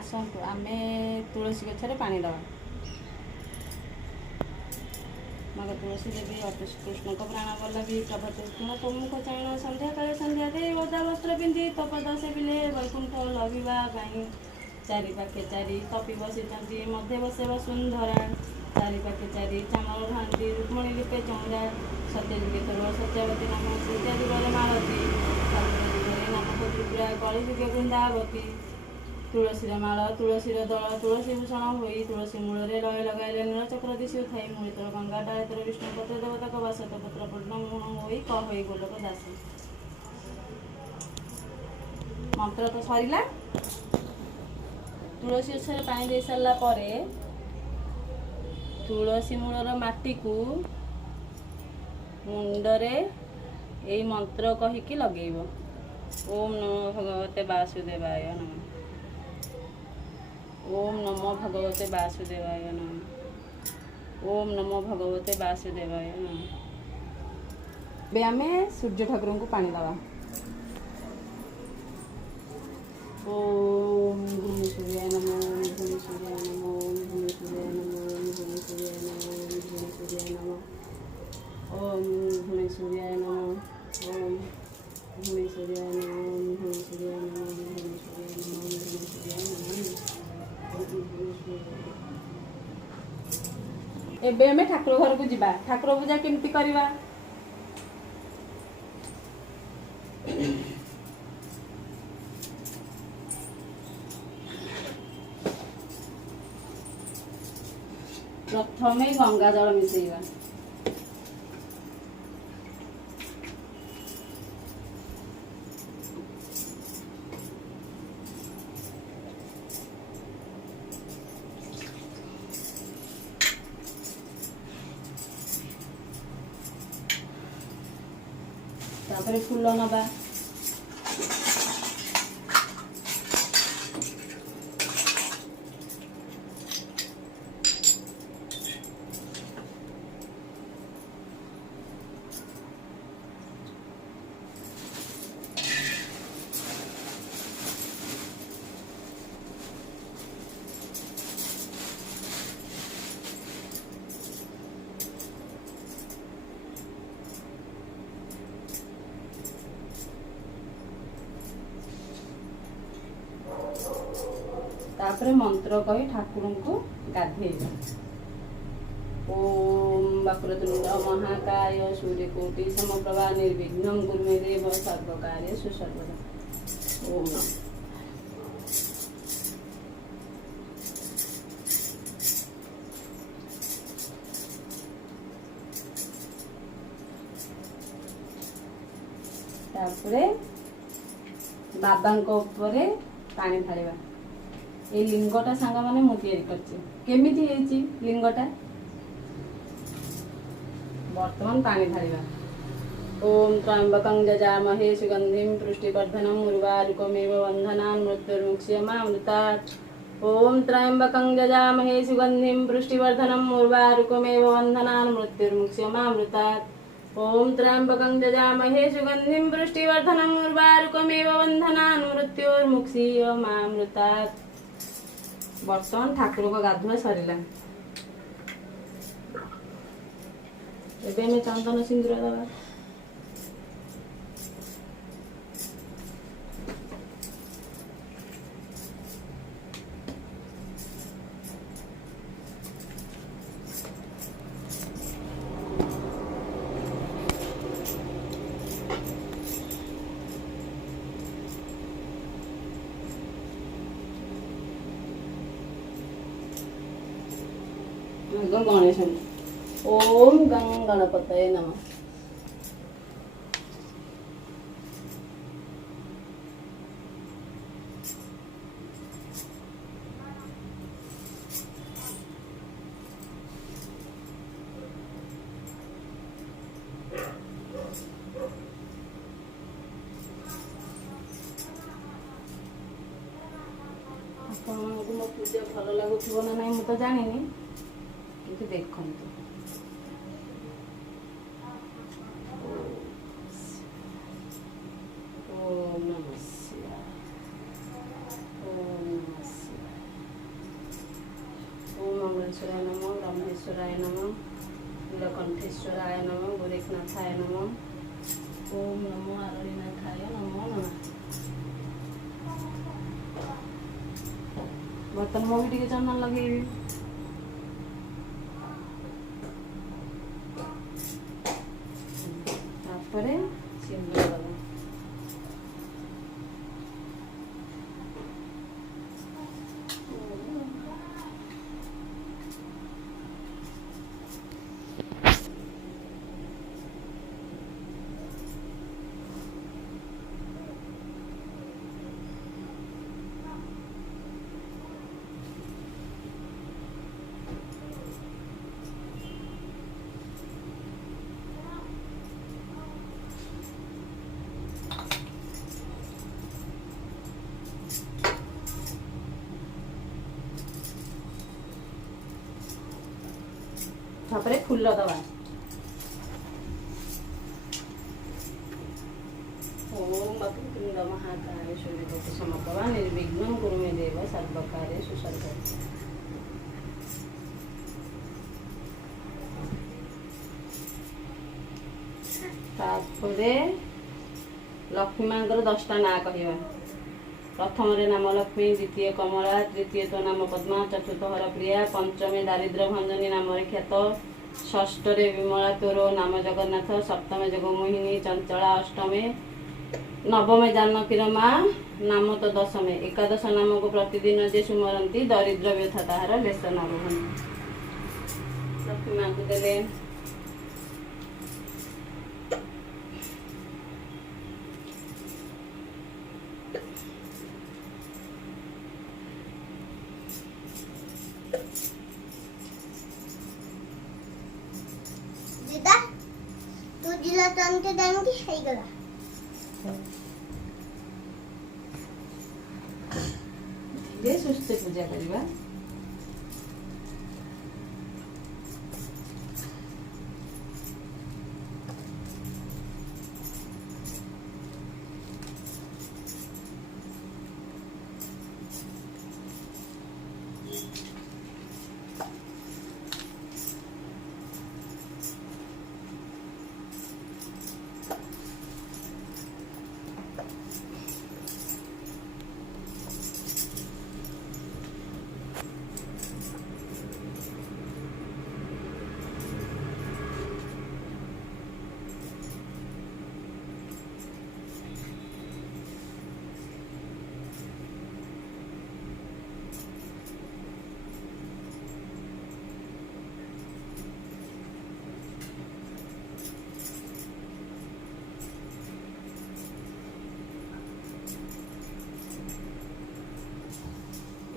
आसतु आमे तुलसी गछरे पानी दवा। मग तुलसी देवी कृष्ण को प्राण वल्लभी प्रभत गुण प्रमुख चरण संध्या काले संध्या दे ओदा वस्त्र पिंधि तपद सेविले वैकुंठ लभिबा पाई चारि पाखे चारि कपि बसिचंती मध्य बसे वसुंधरा चारि पाखे चारि चामर भांति रुक्मणी रूपे चौरा सत्यजुगे थोर सत्यावती नाम सीता जुगले मालती सावित्री नाम त्रिपुरा कଳି जुगे वृंदावती तुलसीर माल तुलसीर दल तुलसी भूषण होई तुलसी मूल लय लगाइले नीलचक्र दिशु थाई मूलितर गंगा डायतर विष्णु पत्र देवताक बासत पत्र पूर्ण मुण होई कह गोलोक दास। मंत्र तो सरिला। तुलसी गछरे पानी दे सारा पर तुलसी मूलर माटी को मुंडरे यही मंत्र कहीकि लगेइब। ओम नमो भगवते वासुदेवाय नमः। ओम नमो भगवते वासुदेवाय नमः। ओम नमो भगवते वासुदेवाय नमः। बे आमे सूर्य ठाकुर को पानी दवा। ओम भूमि सूर्याय नमः भूमि सूर्याय नमः भूमि सूर्याय नमः भूमि सूर्याय नमः भूमि सूर्याय नमः ओम भूमि सूर्याय नमः ओम भूमि सूर्याय नमः भूमि सूर्याय नमः भूमि सूर्याय नमः भूमि सूर्याय नमः। एबे हमें ठाकुर घर को जिबा। ठाकुर पूजा केमती करवा। प्रथमे गंगा जल मिसेइबा। तापर फूल नबा। तापर मंत्र कही ठाकुर को गाधेइबा। ओम वक्रतुंड महाकाय सूर्यकोटि समप्रभा निर्विघ्नं कुरु मे देव सर्वकार्येषु सर्वदा। ओम नमः। तापरे बाबा उपरे पानी ढालिबा। ये लिंगटा सांग माने मु तैयारी करछि केमिति हेछि लिंगटा। वर्तमान पानी ढालिबा। ओम त्र्यंबकं यजामहे सुगंधिं पुष्टिवर्धनम् उर्वारुकमेव बन्धनान् मृत्युर्मुक्ष्यमामृतात्। ओम त्र्यंबकं यजामहे सुगंधिं पुष्टिवर्धनम् उर्वारुकमेव बन्धनान् मृत्युर्मुक्ष्यमामृतात्। ओम त्र्यंबकं यजामहे सुगंधिं पुष्टिवर्धनम् उर्वारुकमेव बन्धनान् मृत्युर्मुक्ष्यमामृतात्। बर्तमान ठाकुर को गाधुआ सरिला। एबे में चंदन सिंदूर दवा। गणेश ओम गं गणपतये नमः। आपको मो पूजा भल लगुव ना नहीं मुझे जानी कि देखु ओम नमः शिवाय ओम नमः शिवाय। गोरेश्वराय नमः, गोरेखनाथाय नमः, ओम नमो आरणीनाथाय नमो नमः। बर्तन मो भी चंदन लगे सिंदूर लगा। तापरे फुल दवा। ओम वक्रतुंड महाकाय सूर्यकोटि समप्रभा निर्विघ्नं कुरु मे देव सर्वकार्येषु सर्वदा। तापरे लक्ष्मी मांकर 10टा ना कहवा। प्रथम नाम लक्ष्मी, द्वितीय कमला, तृतीय तो नाम पद्मा, चतुर्थ हरप्रिया, पंचमे दारिद्र्य भंजनी नाम ख्यात, षष्ठे विमला तोरो नाम जगन्नाथ, सप्तमे जगमोहिनी चंचला, अष्टमे नवमे जानकीर माँ नाम तो दशमे, एकादश नाम को प्रतिदिन जे सुमरती दरिद्र व्यथा ताहार लेस न रुहंती। लक्ष्मी माँ को देले दीदा तू जिला तंते देंगी सही गला धीरे सुस्ते पूजा करवा।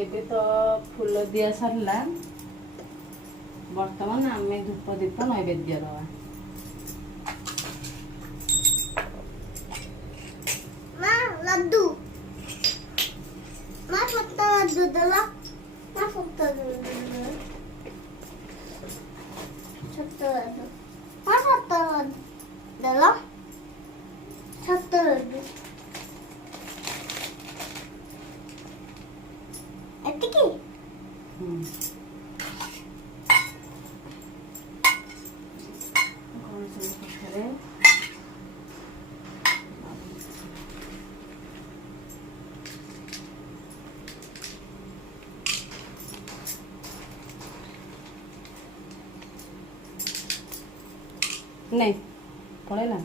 एबे तो फूल दिया सरला, बर्तमान आमे धूप दीप नैवेद्य दवा। माँ लड्डू माँ फत्ता लड्डू दला माँ फत्ता लड्डू छत्ता लड्डू माँ फत्ता लड्डू दला छत्ता लड्डू एतिकी कौन से पत्थरे नहीं पड़ेला।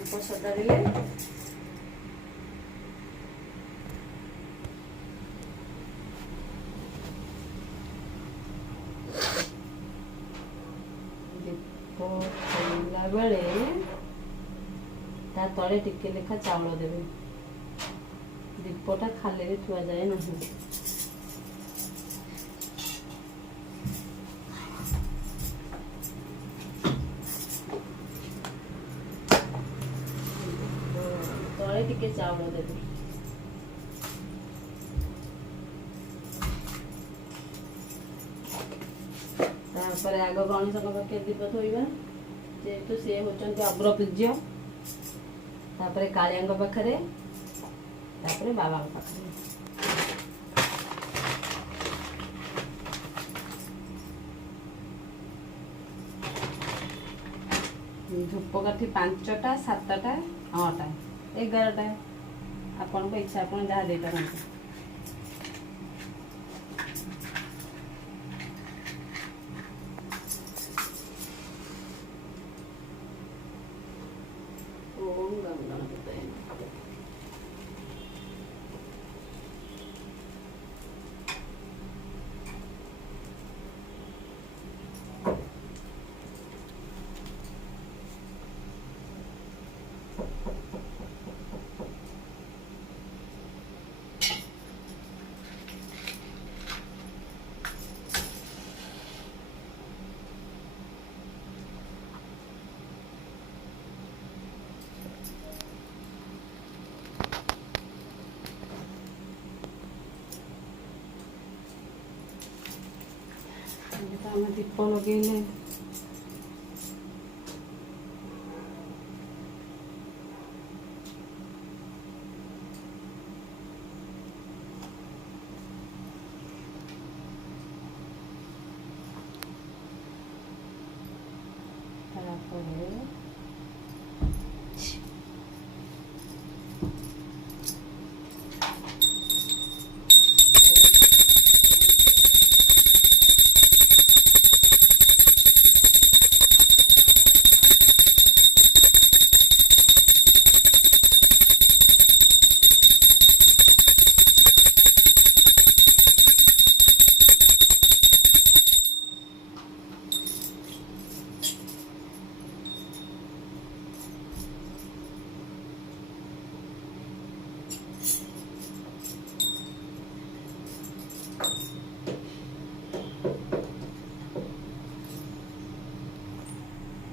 ଦୀପ ସଜାଡ଼ିଲେ ଦୀପ ଖୋଲିଲା ବେଳେ ତା ତଳେ ଟିକେ ଲେଖା ଚାଉଳ ଦେବେ। ଦୀପଟା ଖାଲିରେ ଥୁଆଯାଏ ନାହିଁ। ତଳେ ଟିକେ ଚାଉଳ ଦେବେ। ତାପରେ ଆଗ ଗଣେଶଙ୍କ ପାଖରେ ଦୀପ ଥୋଇବା, ଯେହେତୁ ସେ ହେଉଛନ୍ତି ଅଗ୍ରପୂଜ୍ୟ। ତାପରେ କାଳିଆଙ୍କ ପାଖରେ, ତାପରେ ବାବାଙ୍କ ପାଖରେ। ଧୂପକାଠି 5ଟା, 7ଟା, 9ଟା, 11ଟା ଆପଣଙ୍କ ଇଚ୍ଛା, ଆପଣ ଯାହା ଦେଇପାରନ୍ତି। ओम गं गणपतये नमः। ଆମେ ଦୀପ ଲଗେଇଲେ ତାପରେ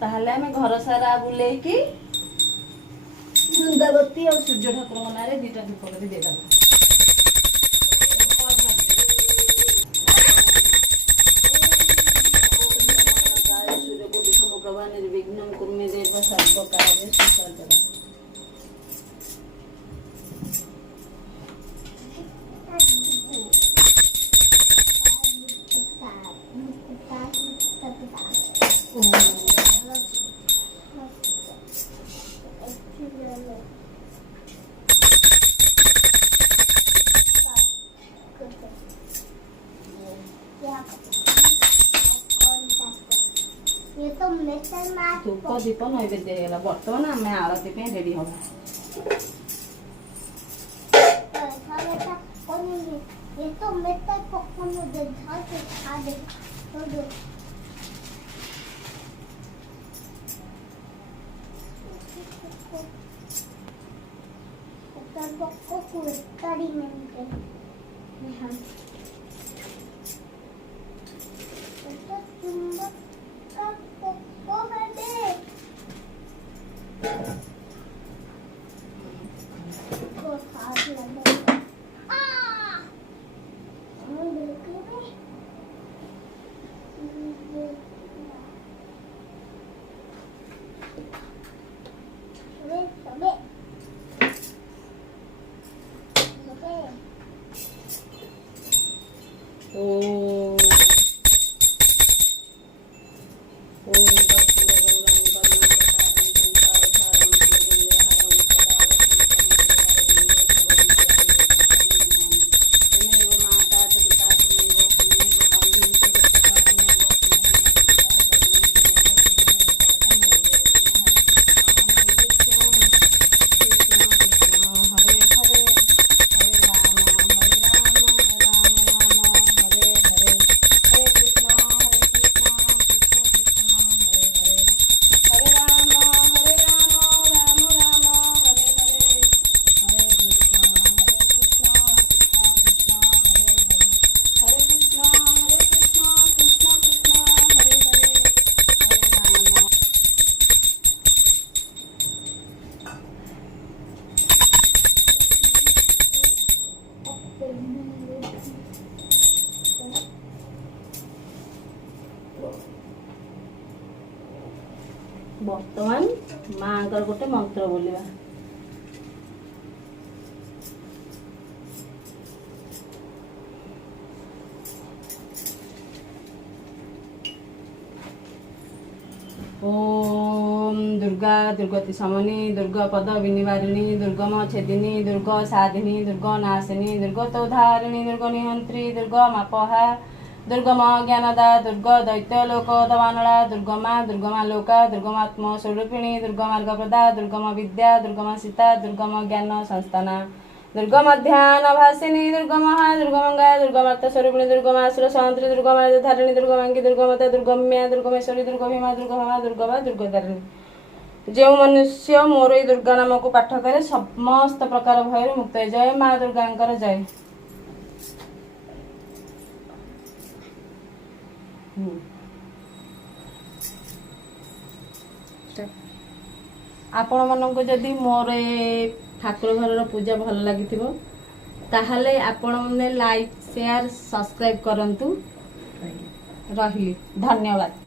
ତାହେଲେ ଆମେ ଘର ସାରା ବୁଲେଇକି ବୃନ୍ଦାବତୀ ଆଉ ସୂର୍ଯ୍ୟ ଠାକୁରଙ୍କ ନାଁରେ 2ଟା ଧୂପ କରି ଦେଇଦେବା। ସୂର୍ଯ୍ୟକୋଟି ସମପ୍ରଭା ନିର୍ବିଘ୍नं କୁରୁ ମେ ଦେବ ସର୍ବକାର୍ୟେ ସୁସର୍ବାଦା। धूप दीप नैवेद्य होगा। बर्तमान आम आरती पे रेडी हम ବର୍ତ୍ତମାନ ମାଙ୍କର ଗୋଟେ ମନ୍ତ୍ର ବୋଲିବା। ओम दुर्गा दुर्गति समनी दुर्गा पद विनिवारिणी दुर्गम छेदिनी दुर्ग साधिनी दुर्ग नाशिनी दुर्गतोधारिणी दुर्ग नियंत्री दुर्गा मापहा दुर्गम ज्ञानदा दुर्ग दैत्य लोक दवानला दुर्गमा लोका दुर्गमात्म स्वरूपिणी दुर्गमार्ग प्रदा दुर्गम विद्या दुर्गम सीता दुर्गम ज्ञान संस्थाना दुर्गम ध्यान भासिनी दुर्गमहा दुर्गमंगा दुर्गमार्त स्वरूपिणी दुर्गमाश्र सन्त्री दुर्गमाधारिणी दुर्गमांगी दुर्गमता दुर्गम्या दुर्गमेश्वरी दुर्गभीमा दुर्गभमा दुर्गवा दुर्गधारिणी। जो मनुष्य मोर ई दुर्गा नाम को पाठ करे समस्त प्रकार भय मुक्त है। जय माँ दुर्गांकर जय। आपण मानक जदि मोर ठाकुर घर पूजा भल लगी ताहले आपण मैंने लाइक शेयर सब्सक्राइब करंतु। रही धन्यवाद।